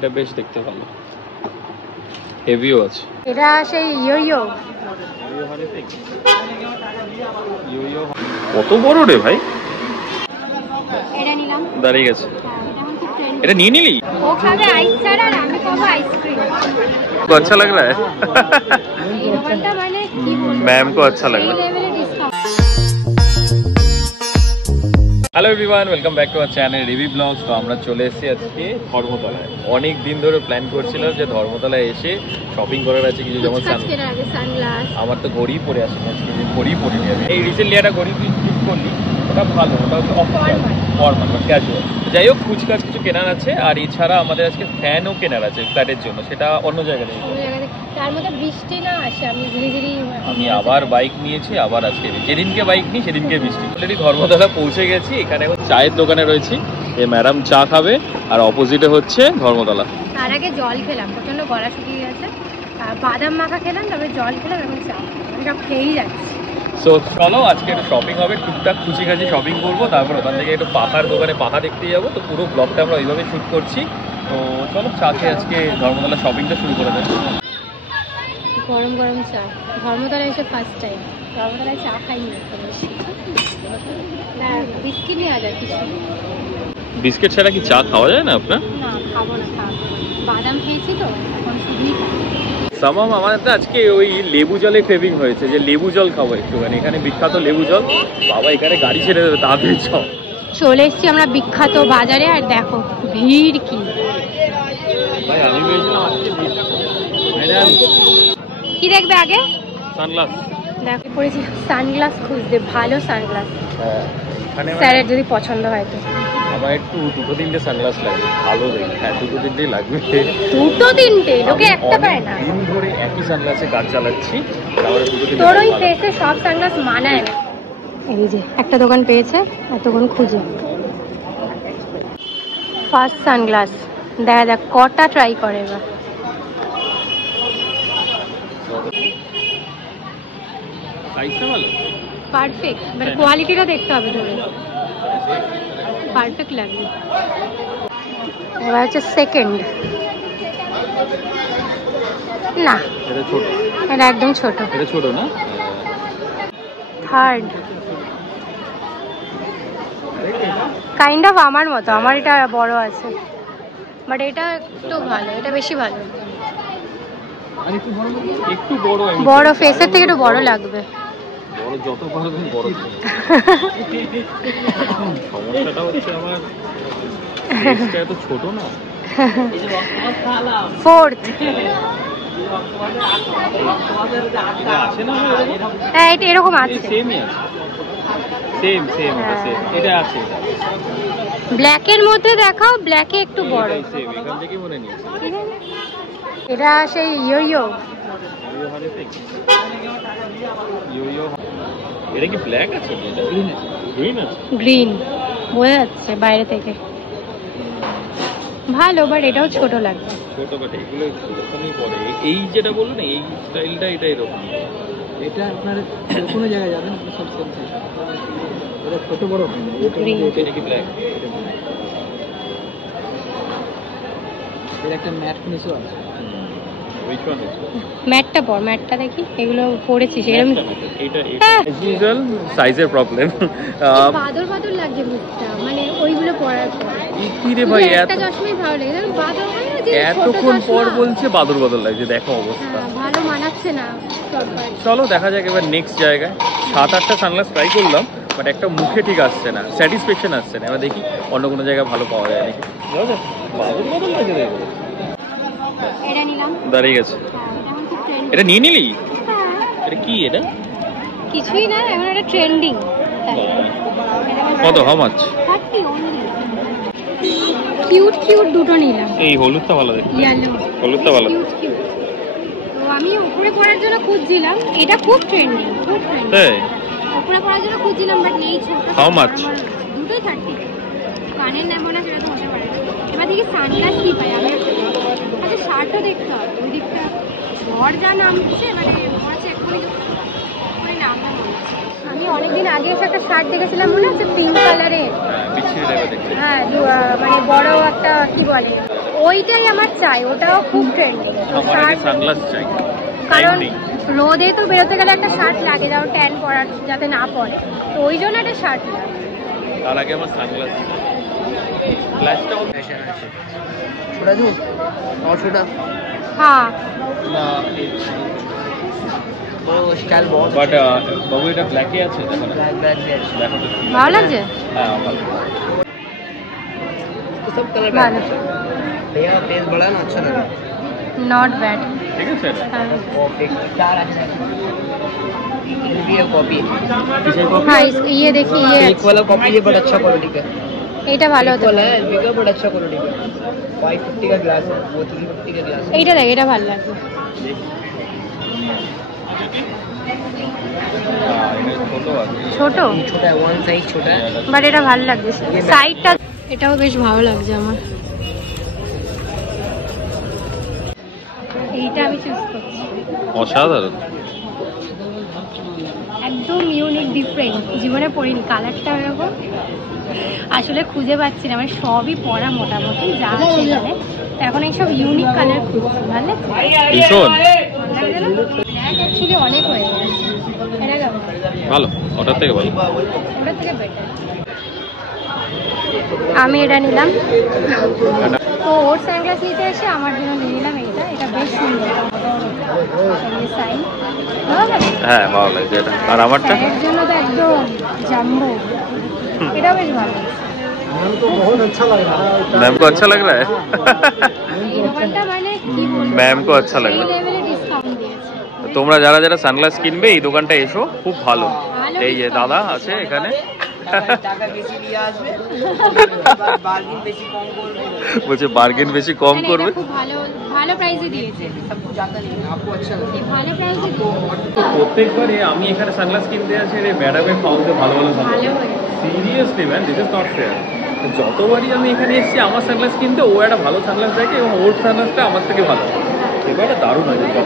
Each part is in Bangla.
এটা বেশ দেখতে ভালো, হেভিও আছে। এটা সেই ইয়ো কত বড় রে ভাই, এটা নিলাম, দাঁড়িয়ে গেছে। এটা নিয়ে নিলি? ও খাবে আইস ছাড়া আর আমি খাবো আইসক্রিম। को अच्छा लग रहा है? এই দোকানটা মানে কি বলবো, मैम को अच्छा लग रहा है। Hello everyone, welcome back to our channel Rivi blogs. তো আমরা চলে এসেছি আজকে ধর্মতলায়। অনেক দিন ধরে প্ল্যান করছিলাম যে ধর্মতলায় এসে শপিং করার আছে কিছু, যেমন সানগ্লাস। আমার তো ঘড়ি পরে আসে, আজকে ঘড়ি পরে নিয়ে আমি এই রিসেন্টলি একটা ঘড়ি তুই ঠিক করলি, ওটা ভালো, ওটা হচ্ছে ফর্মাল বা ক্যাজুয়াল। যাই হোক, কুচকাচ কিছু কেনার আছে, আর এছাড়া আমাদের আজকে ফ্যানও কেনার আছে ফ্ল্যাটের জন্য, সেটা অন্য জায়গায় নেই। তার মধ্যে বৃষ্টি না আসে, আমি ধীরে ধীরে আমি আবার বাইক নিয়েছি, আবার আজকে যেদিনকে বাইক নিই সেদিনকে বৃষ্টি। অলরেডি ধর্মতলা পৌঁছে গেছি, এখানে চায়ের দোকানে রয়েছি, এই ম্যাডাম চা খাবে, আর অপোজিটে হচ্ছে ধর্মতলা। তার আগে জল খেলাম, প্রচন্ড গলা শুকিয়ে গেছে, আর বাদাম মাখা খেলাম, তারপরে জল খেলাম, এখন চা আমি সব খেয়েই যাচ্ছি। সো চলো আজকে একটু শপিং হবে, টুকটাক খুশি শপিং করবো, তারপর ওখান থেকে একটু পাখার দোকানে পাখা দেখতে যাবো। তো পুরো ব্লগটা আমরা ওইভাবে শ্যুট করছি। তো চলো চা খেয়ে আজকে ধর্মতলা শপিংটা শুরু করে দেয়। গরম গরম চা, ধর্মতলায় এসে ফার্স্ট টাইম, ধর্মতলায় চা খাইনি। বিস্কিট নেওয়া যায় কিছু? বিস্কিট ছাড়া কি চা খাওয়া যায় না আপনার? না, খাবো না, বাদাম খেয়েছি তো এখন শুধুই সামাম আমাদের তো আজকে ওই লেবু জলে ক্রেভিং হয়েছে, যে লেবু জল খাবো একটুখানি। এখানে বিখ্যাত লেবু জল। বাবা এখানে গাড়ি ছেড়ে দেবে, তাড়াতাড়ি চল। চলে এসছি আমরা বিখ্যাত বাজারে, আর দেখো ভিড় কি। ভাই আমি ভেবেছিলাম আজকে কি দেখবে আগে? সানগ্লাস দেখো পড়েছি সানগ্লাস খুঁজতে, ভালো সানগ্লাস স্যারের যদি পছন্দ হয় তো। আমার একটু দুটো তিনটে সানগ্লাস লাগবে, ভালো দেখে। হ্যাঁ, দুটো তিনটেই লাগবে। দুটো তিনটে? লোকে একটা পায় না। দিন ধরে একই সানগ্লাসে কাজ চালাচ্ছি, তোর ওই ফেসে সব সানগ্লাস মানায় না। এই যে একটা দোকান পেয়েছে, এতক্ষণ খুঁজে ফার্স্ট সানগ্লাস। দেখা যাক কটা ট্রাই করে এবার। সাইজটা ভালো, পারফেক্ট, মানে কোয়ালিটিটা দেখতে হবে, ধরে পারফেক্ট লাগবে। এবার হচ্ছে সেকেন্ড, না এটা ছোট, এটা একদম ছোট, এটা ছোট না। থার্ড কাইন্ড অফ আমার মতো, আমার এটা বড় আছে, বাট এটা একটু ভালো, এটা বেশি ভালো। একটু বড়, বড় ফেসের থেকে একটু বড় লাগবে। বড় যত বড় তুমি বড়। সমস্যাটা হচ্ছে আমার ফেসটা এত ছোট না। ফোর্থ, আছে না? হ্যাঁ এটা এরকম আছে, সেমই আছে, সেম সেম, এটা সেম, এটা আছে। ব্ল্যাকের মধ্যে দেখাও, ব্ল্যাকে একটু বড়। সেম, এখান থেকে মনে নিয়েছি। এটা সেই ইয়ো এটা কি ব্ল্যাক আছে? এটা গ্রিন আছে, গ্রিন বোঝা যাচ্ছে বাইরে থেকে, ভালো, বাট এটাও ছোট লাগবে। ছোট বাট এগুলো এরকমই পড়ে। এই যেটা বললো না, এই স্টাইলটা, এটা এরকম। এটা আপনার কোনো জায়গায় যাবেন সব সেম সাইজ, এটা ছোট বড় গ্রিন। এটা কি ব্ল্যাক? এর একটা ম্যাট ফিনিশও আছে। Which one is it? ম্যাটটা পর, ম্যাটটা দেখি, এগুলো পড়েছিস এরকম। এটা as usual সাইজের প্রবলেম। বাদর বাদর লাগছে মুখটা, মানে ওইগুলো পরার পর। কি রে ভাই, একটা চশমাই ভালো লাগে, জানো বাদর হয় না যে এতক্ষণ পর বলছে বাদর বাদর লাগছে, দেখো অবস্থা। ভালো মানাচ্ছে না। চলো দেখা যাক এবার নেক্সট জায়গায়। 7-8টা সানগ্লাস ট্রাই করলাম, বাট একটা মুখে ঠিক আসছে না, স্যাটিসফ্যাকশন আসছে না। এবার দেখি অন্য কোনো জায়গায় ভালো পাওয়া যায় নাকি। বাদর বাদর লাগে রে। এটা নিলাম, দাঁড়িয়ে গেছে। এটা নিয়ে নিলি? এটা কি? এটা কিছুই না, এখন এটা ট্রেন্ডিং। কত? How much? কিউট কিউট দুটো নিলাম। এই হলুদটা ভালো দেখতে, হলুদটা ভালো। তো আমি উপরে পরার জন্য খুঁজছিলাম, এটা খুব ট্রেন্ডিং, খুব ট্রেন্ডিং। তাই উপরে পরার জন্য খুঁজছিলাম, বাট নেই। ছোট হাউ মাচ? দুটোই 30। কানের নেবো না, সেটা তো হতে পারে। এবার থেকে সানগ্লাস কি পাই আমি? আচ্ছা শার্টও দেখতে হবে, ওই দিকটা ঝড় যা নামছে, মানে ঝড় চেক করে নামবে মনে হচ্ছে। আমি অনেকদিন আগে এসে একটা শার্ট দেখেছিলাম, মনে আছে, পিঙ্ক কালারের। বিচ্ছিরি টাইপের দেখতে। হ্যাঁ, মানে বড় একটা কি বলে, ওইটাই আমার চাই, ওটাও খুব ট্রেন্ডিং। সানগ্লাস চাই, কারণ রোদে তো বেরোতে গেলে একটা শার্ট লাগে, যাও ট্যান পরার যাতে না পড়ে, তো ওই জন্য একটা শার্ট লাগে। তার আগে আমার সানগ্লাস গ্লাসটাও छोटा दूँ और छोटा হ্যাঁ तो स्टाइल बहुत বাট বাবু এটা ব্ল্যাকে আছে, দেখো না ब्लैक ब्लैक है দেখো তো। ভালো লাগছে। হ্যাঁ ভালো। तो सब कलर ভালো, भैया फेस बड़ा ना अच्छा लग रहा है নট ব্যাড। ঠিক আছে এটা कॉपी चार अच्छा ये भी है कॉपी किसी कॉपी হ্যাঁ ইয়ে দেখি, ইয়ে एक वाला कॉपी है बड़ा अच्छा क्वालिटी का এইটা ভালো एक হতো। वाला है एलबी का बड़ा अच्छा क्वालिटी का 550 का ग्लास है वो 350 का ग्लास है এইটা দেখ, এটা ভালো লাগছে। এটা ছোট আছে। ছোট छोटा है वन साइज छोटा है বাট এটা ভালো লাগছে, সাইডটা এটাও বেশ ভালো লাগছে আমার। এইটা আমি চুজ করছি, অসাধারণ। একদম ইউনিক ডিফারেন্ট, জীবনে পরিনি। কালারটা এরকম আসলে খুঁজে পাচ্ছি না, মানে সবই পরা মোটামুটি যা আছে এখানে, তো এখন এইসব ইউনিক কালার খুঁজছি। ভালো লাগছে, ভীষণ অ্যাকচুয়ালি অনেক হয়ে গেছে। এটা কেমন? ভালো, ওটার থেকে ভালো। ওটার থেকে বেটার। আমি এটা নিলাম, তো ওর সানগ্লাস নিতে এসে আমার জন্য নিয়ে নিলাম এইটা। এটা বেশ সুন্দর সাইন, হ্যাঁ ভালো লাগছে এটা। আর আমারটা এর জন্য তো একদম জাম্বো, এটাও বেশ ভালো। मैम को अच्छा लग रहा है এই দোকানটা মানে কি বলবো, मैम को अच्छा लग এই रहा है। লেভেলে ডিসকাউন্ট দিয়েছে। তোমরা যারা যারা সানগ্লাস কিনবে এই দোকানটা এসো, খুব ভালো। ভালো এই যে দাদা আছে এখানে, টাকা বেশি নিয়ে আসবে বার্গেন বেশি কম করবে বলছে বার্গেন বেশি কম মানে এটা করবে। খুব ভালো ভালো প্রাইসে দিয়েছে, सब कुछ आता नहीं आपको अच्छा लगेगा এই ভালো প্রাইসে দিয়েছে, প্রত্যেকবারে আমি এখানে সানগ্লাস কিনতে আসি, রে ম্যাডামের ফাউন্ডে ভালো ভালো ভালো সানগ্লাস। হয়েছে। Seriously man, this is not fair. যতবারই আমি এখানে এসেছি আমার সানগ্লাস কিনতে, ও একটা ভালো সানগ্লাস দেখে এবং ওর সানগ্লাসটা আমার থেকে ভালো। এবারে দারুণ হয়েছে,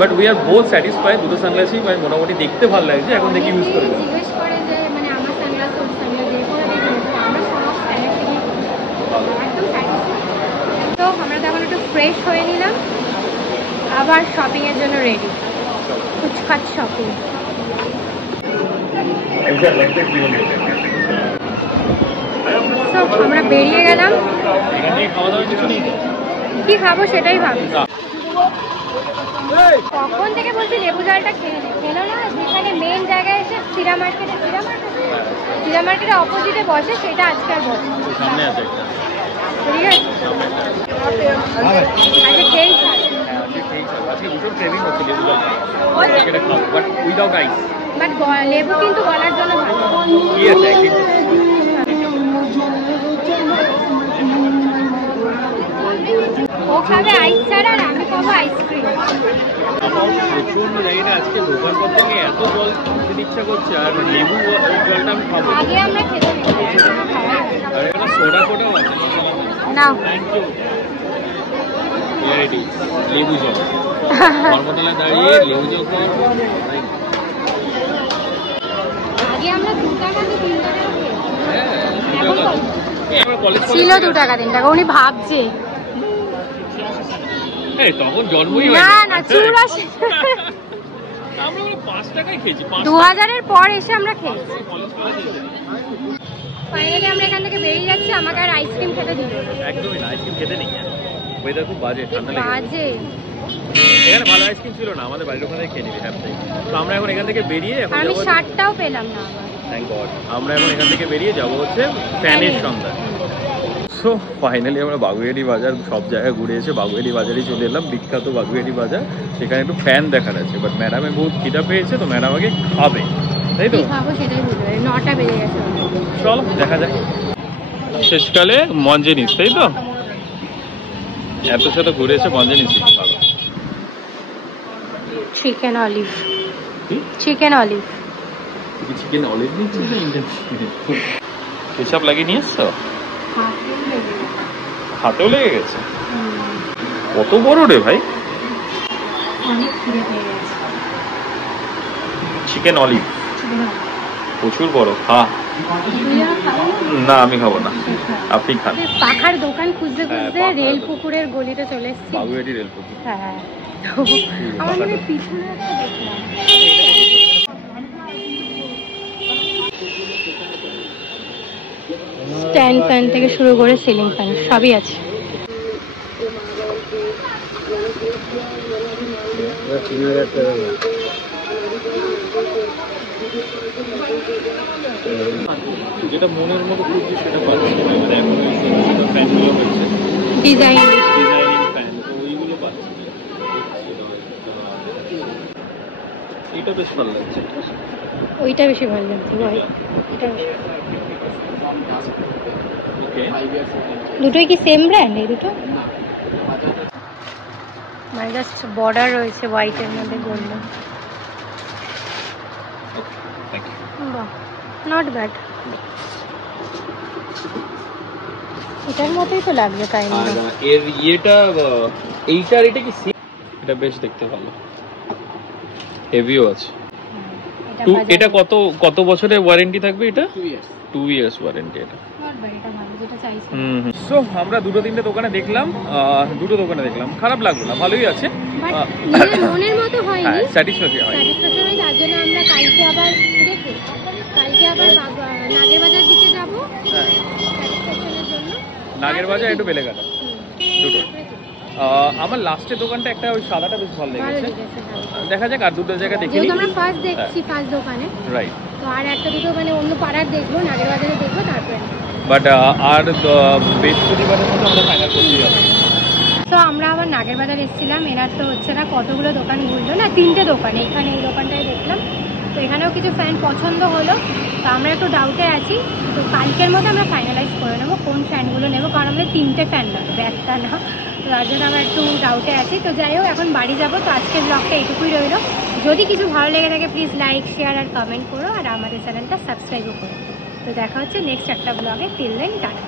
but we are both satisfied. দুটো সানগ্লাসই মানে মোটামুটি দেখতে ভালো লাগছে, এখন দেখি ইউজ করে। অনেকেই জিজ্ঞেস করে যে মানে আমার সানগ্লাস ওর সানগ্লাস দিয়ে করে দেখুন, আমরা সব স্টাইলের থেকে একদম স্যাটিসফাইড। তো আমরা তখন একটু ফ্রেশ হয়ে নিলাম, আবার শপিং এর জন্য রেডি, কুচকাচ শপিং। তো আমরা বেরিয়ে গেলাম, এখান থেকে খাওয়া দাওয়ার কিছু নেই তো? কি খাবো সেটাই ভাবছি। কখন থেকে বলছি লেবু জলটা খেয়ে নে, খেলো না। যেখানে মেন জায়গায় এসে সিরা মার্কেটের অপোজিটে বসে, সেটা আজকে আর বসে। সামনে আছে একটা। ঠিক আছে, আজকে খেয়েই থাক। আজকে ভীষণ ক্রেভিং হচ্ছে লেবু জল, এটা খাবো, বাট উইদাউট আইস। বাট লেবু কিন্তু গলার জন্য ভালো। কি আছে একদিন ও খাবে আইস ছাড়া, আর আমি খাবো আইসক্রিম। প্রচন্ড জানি না, আজকে দোকান করতে গিয়ে এত জল খেতে ইচ্ছা করছে, আর লেবু জলটা আমি খাবো। আগে আমরা খেতে দিই, আর এখানে সোডা ফোটাও আছে। নাও। Thank you. রেডি লেবু জল, ধর্মতলায় দাঁড়িয়ে লেবু জল খাওয়া। আগে আমরা 2 টাকা দিয়ে 3 টাকা ছিল 2 টাকা 3 টাকা। উনি ভাবছে তখন জন্মই না না 84, আমরা 5 টাকায় খেয়েছি। 2000 এর পর এসে আমরা খেয়েছি। ফাইনালি আমরা এখান থেকে বেরিয়ে যাচ্ছি, আমাকে আর আইসক্রিম খেতে দিল না। একদমই না, আইসক্রিম খেতে নেই। ওয়েদার খুব বাজে, ঠান্ডা লেগে বাজে। এখানে ভালো আইসক্রিম ছিল না, আমাদের বাড়ির ওখানে খেয়ে নিবি। হ্যাঁ, তো আমরা এখন এখান থেকে বেরিয়ে এখন আমি যাবো। 60টাও পেলাম না আবার। Thank god. আমরা এখন এখান থেকে বেরিয়ে যাবো হচ্ছে ফ্যানের সন্ধ্যা। সো ফাইনালি আমরা বাগুইয়ারি বাজার সব জায়গায় ঘুরে এসে বাগুইয়ারি বাজারেই চলে এলাম, বিখ্যাত বাগুইয়ারি বাজার। সেখানে একটু ফ্যান দেখার আছে, বাট ম্যাডামের বহুত খিদা পেয়েছে, তো ম্যাডাম আগে খাবে, তাই তো? কি খাবো সেটাই বুঝবে, 9টা বেজে গেছে। চলো দেখা যাক। শেষকালে মঞ্জে নিস, তাই তো? এত সাথে ঘুরে এসে মঞ্জে নিস ভালো। Chicken olive, chicken olive. Chicken olive নিচ্ছিস না ইন্ডিয়ান? এসব লাগিয়ে নিয়ে এসছো? হাতেও লেগে গেছে? কত বড় রে ভাই! অনেক খিদে পেয়ে গেছে। চিকেন অলিভ প্রচুর বড়, খা। না আমি খাবো না, আপনি খান। পাখার দোকান খুঁজতে হ্যাঁ, খুঁজতে পাখার রেল দোকান। পুকুরের গলিতে চলে এসেছি। বাবুয়াটি রেলপুকুর। হ্যাঁ, তো আমার মনে হয় পিছনে একটা দেখলাম। স্ট্যান্ড ফ্যান থেকে শুরু করে সিলিং ফ্যান সবই আছে। যেটা মনের মতো খুঁজছি সেটা পাচ্ছি না, মানে এখন ওই ছোট ফ্যানগুলো হচ্ছে ডিজাইন ডিজাইনিং ফ্যান, তো ওইগুলো পাচ্ছি না। এটা বেশ ভালো লাগছে। ওইটা বেশি ভালো লাগছে ভাই, এটা বেশি। ওকে, দুটোই কি সেম ব্র্যান্ড এই দুটো? মানে জাস্ট বর্ডার রয়েছে হোয়াইটের মধ্যে গোল্ডেন। Thank you. বাহ, নট ব্যাড। এটার মতোই তো লাগছে তাই না? আর এর ইয়েটা এইটার এটা কি সেম? এটা বেশ দেখতে ভালো, হেভিও আছে। এটা কত কত বছরের ওয়ারেন্টি থাকবে? এটা 2 ইয়ার্স ওয়ারেন্টি। এটা সো আমরা দুটো তিনটে দোকানে দেখলাম, খারাপ লাগলো না, ভালোই আছে। মনের মতো হয়নি, হ্যাঁ, স্যাটিসফ্যাকশন হয়। স্যাটিসফ্যাকশন হয়। তার জন্য আমরা কালকে আবার নাগের বাজার দিকে যাবো স্যাটিসফ্যাকশনের জন্য। নাগের বাজার একটু বেলেঘাটা, দুটো। আমার লাস্টের দোকানটা একটা ওই সাদাটা বেশ ভালো লেগেছে, দেখা যাক। আর দুটো জায়গা দেখি, যেহেতু আমরা ফার্স্ট দেখছি ফার্স্ট দোকানে, রাইট। তো আর একটা দুটো মানে অন্য পাড়ার দেখবো, নাগের বাজারে দেখবো, তারপরে বাট আর বৃহস্পতিবারের মধ্যে আমরা ফাইনাল করতে যাবো। তো আমরা আবার নাগের বাজার এসেছিলাম, এনার তো হচ্ছে না কতগুলো দোকান ঘুরলো না, 3টে দোকান। এখানে এই দোকানটাই দেখলাম, তো এখানেও কিছু ফ্যান পছন্দ হলো। তো আমরা একটু ডাউটে আছি, তো কালকের মধ্যে আমরা ফাইনালাইজ করে নেবো কোন ফ্যানগুলো নেবো, কারণ আমাদের 3টে ফ্যান লাগবে, একটা না। তো তার জন্য আমরা একটু ডাউটে আছি। তো যাই হোক, এখন বাড়ি যাবো। তো আজকের ব্লগটা এইটুকুই রইলো। যদি কিছু ভালো লেগে থাকে প্লিজ লাইক, শেয়ার আর কমেন্ট করো, আর আমাদের চ্যানেলটা সাবস্ক্রাইবও করো। তো দেখা হচ্ছে নেক্সট একটা ব্লগে। Till then, tata.